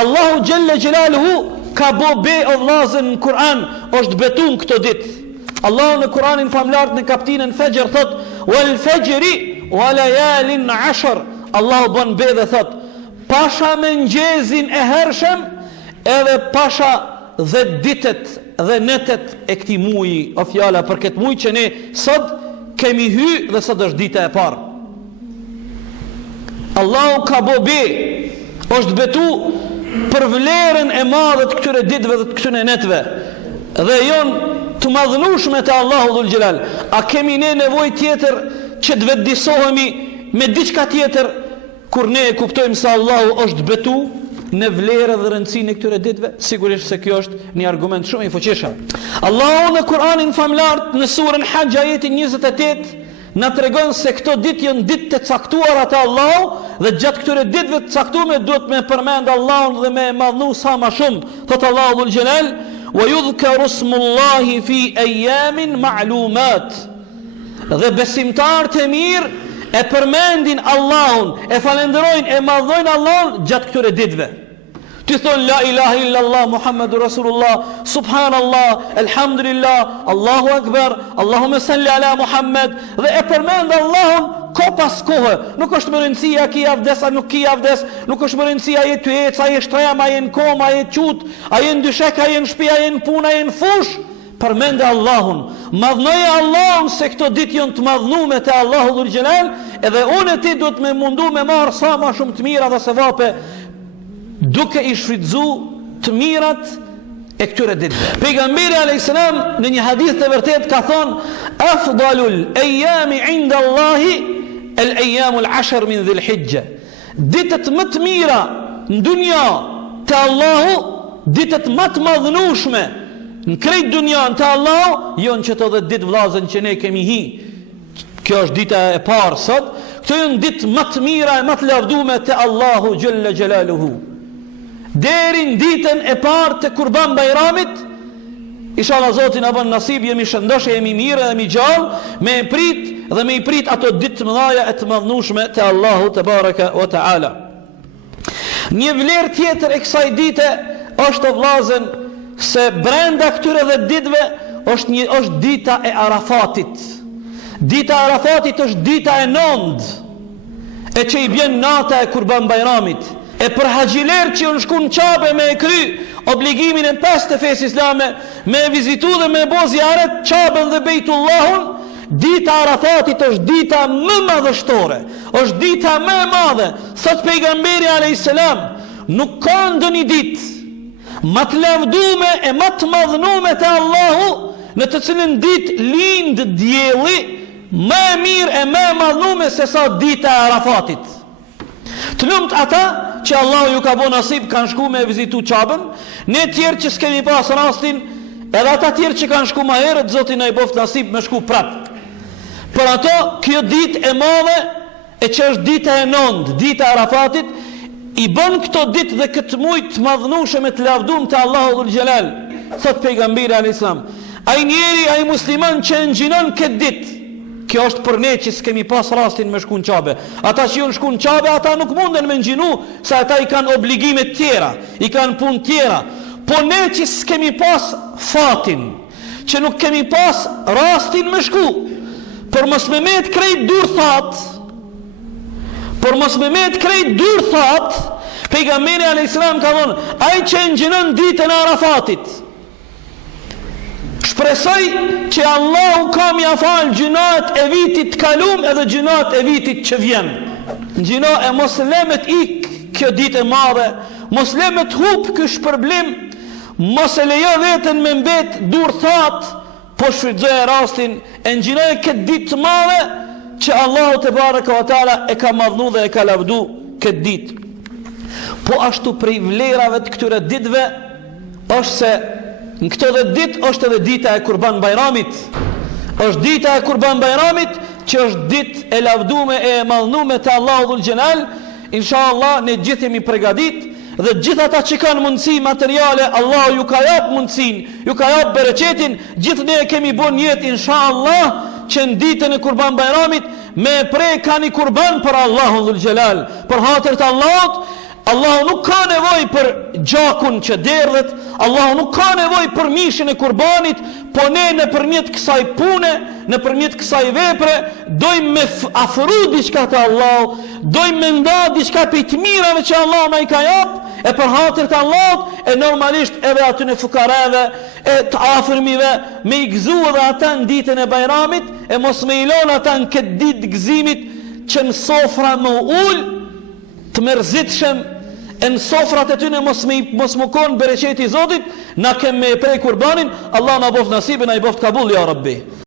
Allahu Gjelle Gjelaluhu ka be o vlazën në Kur'an, është betun këto ditë. Allahu në Kur'anin famlart në kaptinën Fajr thot: "Wal fajri wa layalin 'ashr." Allahu bën be dhe thot: "Pasha mëngjezin e hershëm, edhe pasha dhe ditët dhe netet e këtij muaji." O fjala për këtë muaj që ne sot kemi hy dhe sot është dita e parë. Allahu ka be, është betu për vlerën e madhe të këtyre ditëve dhe të këtyre netëve, dhe jon të madhënueshme te Allahu Dhul Jalal. A kemi ne nevojë tjetër që të vetëdijsohemi me diçka tjetër kur ne e kuptojmë se Allahu është betu në vlerën dhe rëndësinë e këtyre ditëve? Sigurisht se kjo është një argument shumë i fuqishëm. Allahu në Kur'anin famlar në surën Hajj ajeti 28 na tregon se këto ditë janë ditë të caktuara te Allahu, dhe gjatë këtyre ditëve të caktuara duhet me përmend Allahun dhe me madhnu sa më shumë. Thot Allahu Dhul Jalal: "Wa yudhkaru smullahi fi ayamin ma'lumat." Dhe besimtarët e mirë e përmendin Allahun, e falenderojnë, e madhnojnë Allahun gjatë këtyre ditëve. Ti thon la ilaha illallah Muhammadur Rasulullah, subhanallah, alhamdulillah, Allahu akbar, Allahumma salli ala Muhammad, dhe e përmend Allahun ko pas kohë. Nuk është më rëndësia ki avdes a nuk ki avdes, nuk është më rëndësia je të ec, a je shtrem, a je në kom, a je qut, a je në dyshek, a je në shtëpi, a je në punë, a je në fush. Përmende Allahun, madhnoje Allahun, se këto ditë janë të madhnume te Allahu Dhul Jalal, edhe unë e ti do të me mundu me marë sa ma shumë të mira dhe sevape, duke i shfrytzu të mirat e këtyre ditëve. Pejgamberi a.s. në një hadith të vërtet ka thonë: "Afdalul ejami inda Allahi el ejamul 10 min dhil hijja." Ditët më të mira në dunja të Allahu, ditët më të madhnueshme në krejt dunjan të Allahu, jonë që të 10 ditë vllazën që ne kemi hi. Kjo është dita e parë sot. Këto janë ditë më të mira e më të lavdume te Allahu Gjelle Gjelaluhu. Deri në ditën e parë të Kurban Bajramit, inshallah Zoti na bën nasib, jemi shëndosh, jemi mirë dhe mi gjallë, me prit dhe me i prit ato ditë të mëdha e të madhnueshme te Allahu te baraka wa taala. Një vlerë tjetër e kësaj dite është vllazën se brenda këtyre 10 ditëve është dita e Arafatit. Dita e Arafatit është dita e 9 e që i bjen nata e Kurban Bajramit. E për haxhiler që unë shku në Qabe me e kry obligimin e 5 të fesë islame, me vizitu dhe me bo zjaret Qaben dhe Bejtullahun, dita Arafatit është dita më madhështore, është dita më e madhe. Thot pejgamberi a.s. nuk ka ndonjë ditë më të lavdume e më të madhnume te Allahu, në të cilën ditë lind dielli, më e mirë e më e madhnume se sa dita e Arafatit. Të lumt ata që Allahu ju ka bo nasib kanë shku me vizitu Qaben, ne tjerë që s'kemi pas rastin, edhe ata tjerë që kanë shku ma herët, Zoti na i boft nasib me shku prap. Për ato, kjo ditë e madhe, e që është dita e 9, dita e Arafatit, i bën këto ditë dhe këtë muaj të madhnueshëm e të lavdum te Allahu Dhul Jalal. Thot pejgamberi alayhis salam: "Ai njeri, ai musliman që ngjinon këtë ditë, kjo është për ne që s'kemi pas rastin me shku në Qabe. Ata që janë shku në Qabe, ata nuk munden me ngjinu, se ata i kanë obligime tjera, i kanë punë tjera. Po ne që s'kemi pas fatin, që nuk kemi pas rastin me shku, por mos me met krejt dur thot, pejgamberi alayhis salam ka thonë: ai që ngjinon ditën e Arafatit, shpresoj që Allahu ka mja falë gjunat e vitit kalum edhe gjunat e vitit që vjen. Gjuna e mos lemet ik kjo ditë e madhe, mos lemet hup kjo shpërblim, mos e lejo veten me mbet dur thot, po shfrytëzoj rastin e ngjinoj këtë ditë të madhe që Allahu te baraka wa taala e ka madhnu dhe e ka lavdu këtë ditë. Po ashtu prej vlerave të këtyre ditëve është se në këto 10 ditë është edhe dita e Kurban Bajramit. Është dita e Kurban Bajramit që është ditë e lavdume e madhnume te Allahu Dhul Jalal. Inshallah ne gjithë jemi përgatitur dhe gjithë ata që kanë mundësi materiale, Allahu ju ka jap mundësinë, ju ka jap bereqetin. Gjithë ne kemi bën jetë inshallah që në ditën e Kurban Bajramit me prej ka një kurban për Allahun Dhul Jalal, për hatër të Allahut, Allahu nuk ka nevojë për gjakun që derdhet, Allahu nuk ka nevojë për mishin e kurbanit, po ne nëpërmjet kësaj pune, nëpërmjet kësaj vepre, dojmë me afru diçka te Allahu, dojmë me nda diçka prej të mirave që Allahu na i ka jap, e për hatër të Allahut, e normalisht edhe aty në fukareve, e të afërmive, me i gëzu edhe ata në ditën e Bajramit, e mos me ilon ata në këtë ditë gëzimit që në sofra më ul, të mërzitshëm, e në sofrat e tyne mos më konë bereqeti i Zotit, na kemë me prej kurbanin, Allah na boft nasibin, na i boft kabul, ja Rabbi.